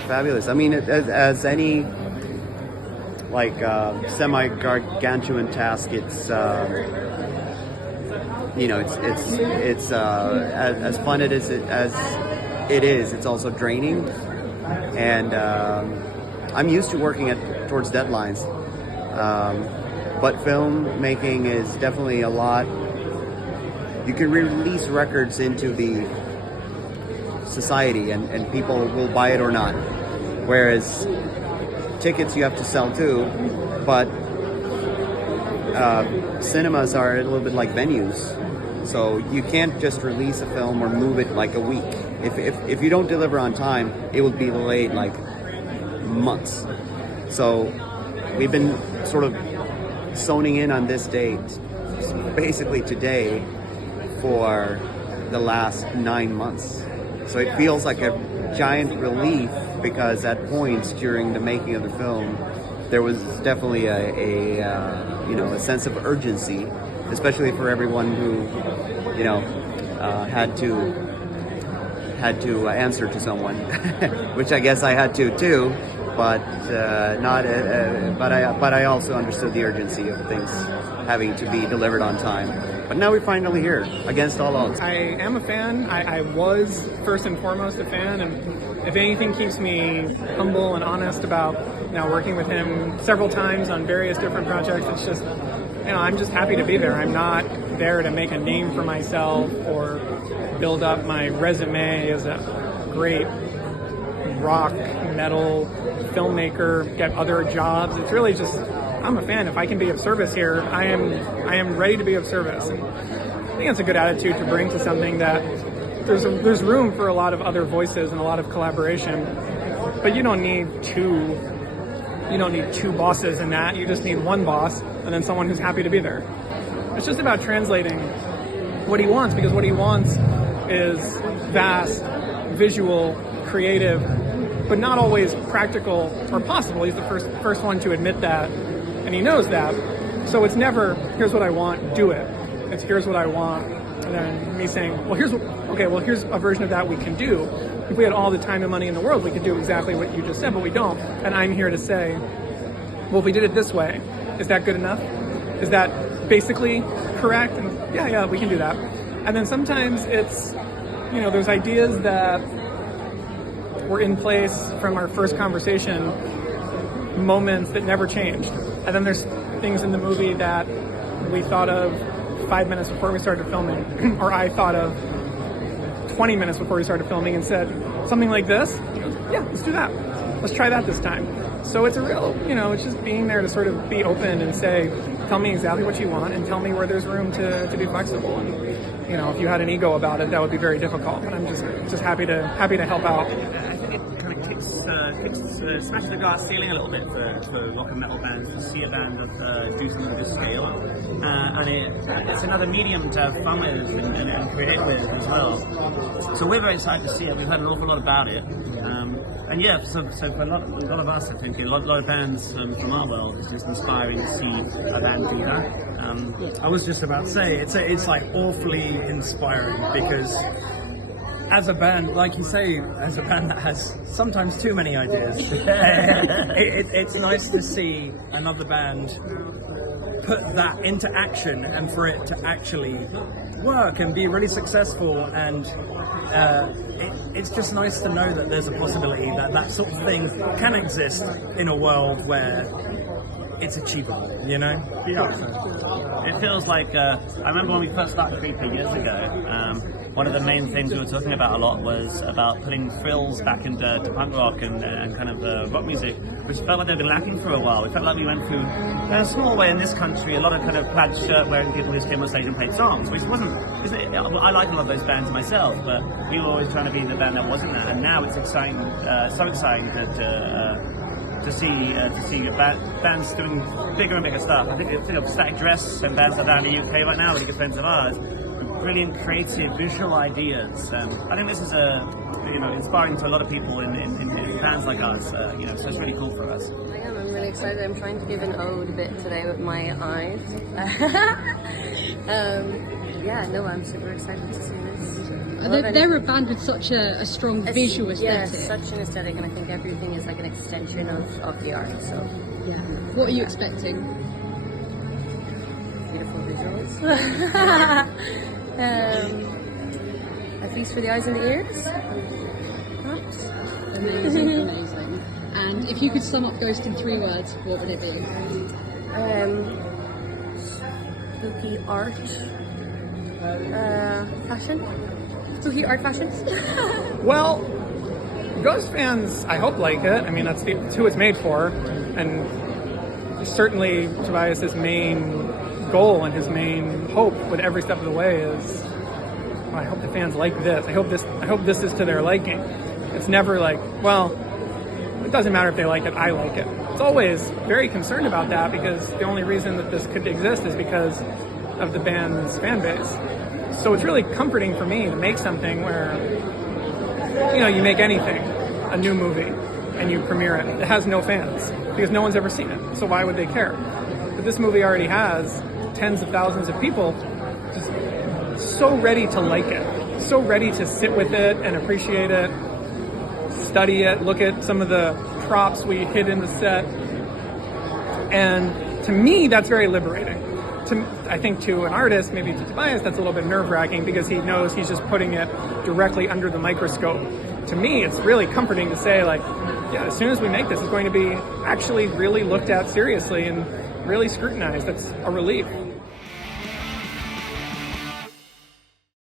absolutely fabulous. I mean, as any like semi-gargantuan task, it's you know, it's as fun as it is. It's also draining, and I'm used to working towards deadlines. But filmmaking is definitely a lot. You can release records into the society, and people will buy it or not. Whereas tickets you have to sell too, but cinemas are a little bit like venues. So you can't just release a film or move it like a week. If you don't deliver on time, it will be delayed like months. So we've been sort of zoning in on this date, basically today, for the last 9 months. So it feels like a giant relief, because at points during the making of the film, there was definitely a sense of urgency, especially for everyone who, you know, had to answer to someone, which I guess I had to too, but but I also understood the urgency of things having to be delivered on time. But now we're finally here, against all odds. I am a fan. I was first and foremost a fan, and if anything keeps me humble and honest about working with him several times on various different projects, it's just, I'm just happy to be there. I'm not there to make a name for myself or build up my resume as a great rock metal filmmaker, get other jobs. It's really just, I'm a fan. If I can be of service here, I am ready to be of service. And I think that's a good attitude to bring to something, that there's room for a lot of other voices and a lot of collaboration, but you don't need two bosses in that. You just need one boss and then someone who's happy to be there. It's just about translating what he wants, because what he wants is vast, visual, creative, but not always practical or possible. He's the first one to admit that, and he knows that. So it's never, here's what I want, do it. It's here's what I want, and then me saying, well, here's a version of that we can do. If we had all the time and money in the world, we could do exactly what you just said, but we don't. And I'm here to say, well, if we did it this way, is that good enough? Is that basically correct? And yeah, we can do that. And then sometimes it's, there's ideas that were in place from our first conversation, moments that never changed. And then there's things in the movie that we thought of 5 minutes before we started filming, or I thought of 20 minutes before we started filming and said, something like this? Yeah, let's do that. Let's try that this time. So it's a real, it's just being there to sort of be open and say, tell me exactly what you want and tell me where there's room to be flexible. And, if you had an ego about it, that would be very difficult. But I'm just happy to help out. I think it kind of smashes the glass ceiling a little bit for rock and metal bands to see a band do something of this scale, and it's another medium to have fun with and create with as well. So we're very excited to see it. We've heard an awful lot about it, and yeah, so for a lot of us, I think a lot of bands from our world, it's just inspiring to see a band do that. I was just about to say, it's like awfully inspiring, because as a band, like you say, as a band that has sometimes too many ideas, it's nice to see another band put that into action and for it to actually work and be really successful. And it's just nice to know that there's a possibility that sort of thing can exist in a world where it's achievable, Yeah. It feels like, I remember when we first started Creeper years ago, one of the main things we were talking about a lot was about putting frills back into punk rock and kind of rock music, which felt like they'd been lacking for a while. We felt like we went through, in a small way in this country, a lot of kind of plaid shirt wearing people who just came on stage and played songs, which wasn't, I like a lot of those bands myself, but we were always trying to be the band that wasn't that, and now it's exciting, so exciting to see bands doing bigger and bigger stuff. I think Static Dress and bands like that in the UK right now, really good friends of ours, brilliant creative visual ideas. I think this is inspiring to a lot of people in bands like us. So it's really cool for us. I'm really excited. I'm trying to give an ode a bit today with my eyes. I'm super excited to see this. They're a band with such a strong visual aesthetic. Yeah, such an aesthetic, and I think everything is like an extension of the art. So Yeah. What are you expecting? beautiful visuals. At least for the eyes and the ears. Perhaps. Amazing, amazing. And if you could sum up Ghost in 3 words, what would it be? Spooky art. Fashion. Spooky art fashion. Well, Ghost fans, I hope, like it. I mean, that's who it's made for, and certainly Tobias's main goal and his main hope with every step of the way is, well, I hope the fans like this. I hope this is to their liking. It's never like, well, it doesn't matter if they like it, I like it. It's always very concerned about that, because the only reason that this could exist is because of the band's fan base. So it's really comforting for me to make something where, you make anything, a new movie, and you premiere it. It has no fans, because no one's ever seen it. So why would they care? But this movie already has tens of thousands of people just so ready to like it, so ready to sit with it and appreciate it, study it, look at some of the props we hid in the set. And to me, that's very liberating. I think to an artist, maybe to Tobias, that's a little bit nerve-wracking, because he knows he's just putting it directly under the microscope. To me, it's really comforting to say, like, yeah, as soon as we make this, it's going to be actually really looked at seriously and really scrutinized. That's a relief.